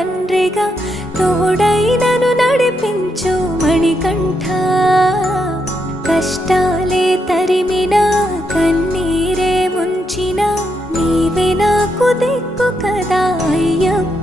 తండ్రిగా తోడై నన్ను నడిపించు మణికంఠ. కష్టాలే తరిమినా కన్నీరే ముంచిన నీవే నాకు దిక్కు కదా అయ్యప్ప.